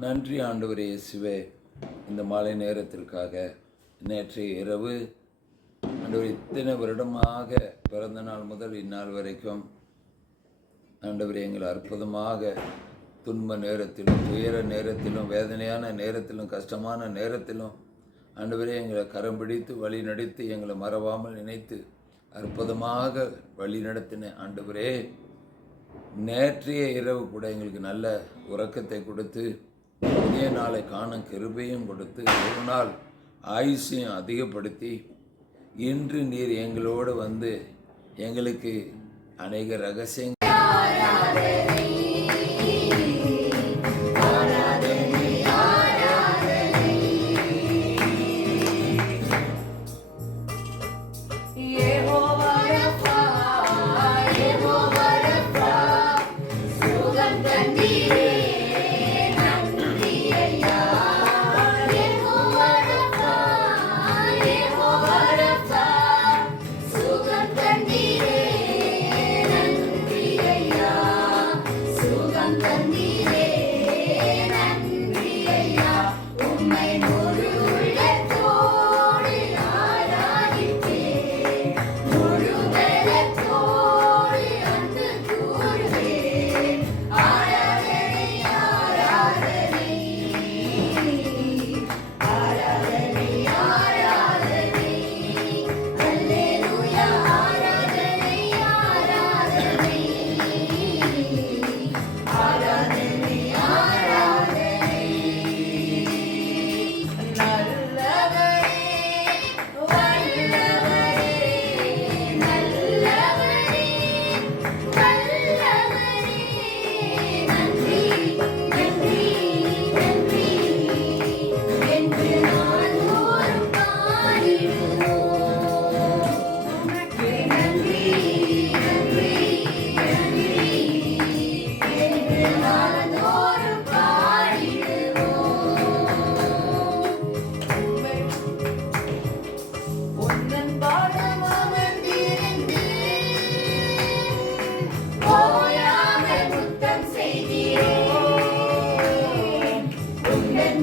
நன்றி ஆண்டவரே இயேசுவே, இந்த மாலை நேரத்திற்காக. நேற்றைய இரவு ஆண்டவர் இத்தனை வருடமாக பிறந்த நாள் முதல் இந்நாள் வரைக்கும் ஆண்டவரே எங்களை அற்புதமாக துன்ப நேரத்திலும் துயர நேரத்திலும் வேதனையான நேரத்திலும் கஷ்டமான நேரத்திலும் ஆண்டவரே எங்களை கரம் பிடித்து வழி நடத்தி எங்களை மறவாமல் நினைத்து அற்புதமாக வழி நடத்தின ஆண்டவரே, நேற்றைய இரவு கூட எங்களுக்கு நல்ல உறக்கத்தை கொடுத்து புதிய நாளை காணும் கிருபையும் கொடுத்து ஒரு நாள் ஆயுசையும் அதிகப்படுத்தி இன்று நீர் எங்களோடு வந்து எங்களுக்கு அநேக ரகசியங்கள்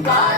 Bye.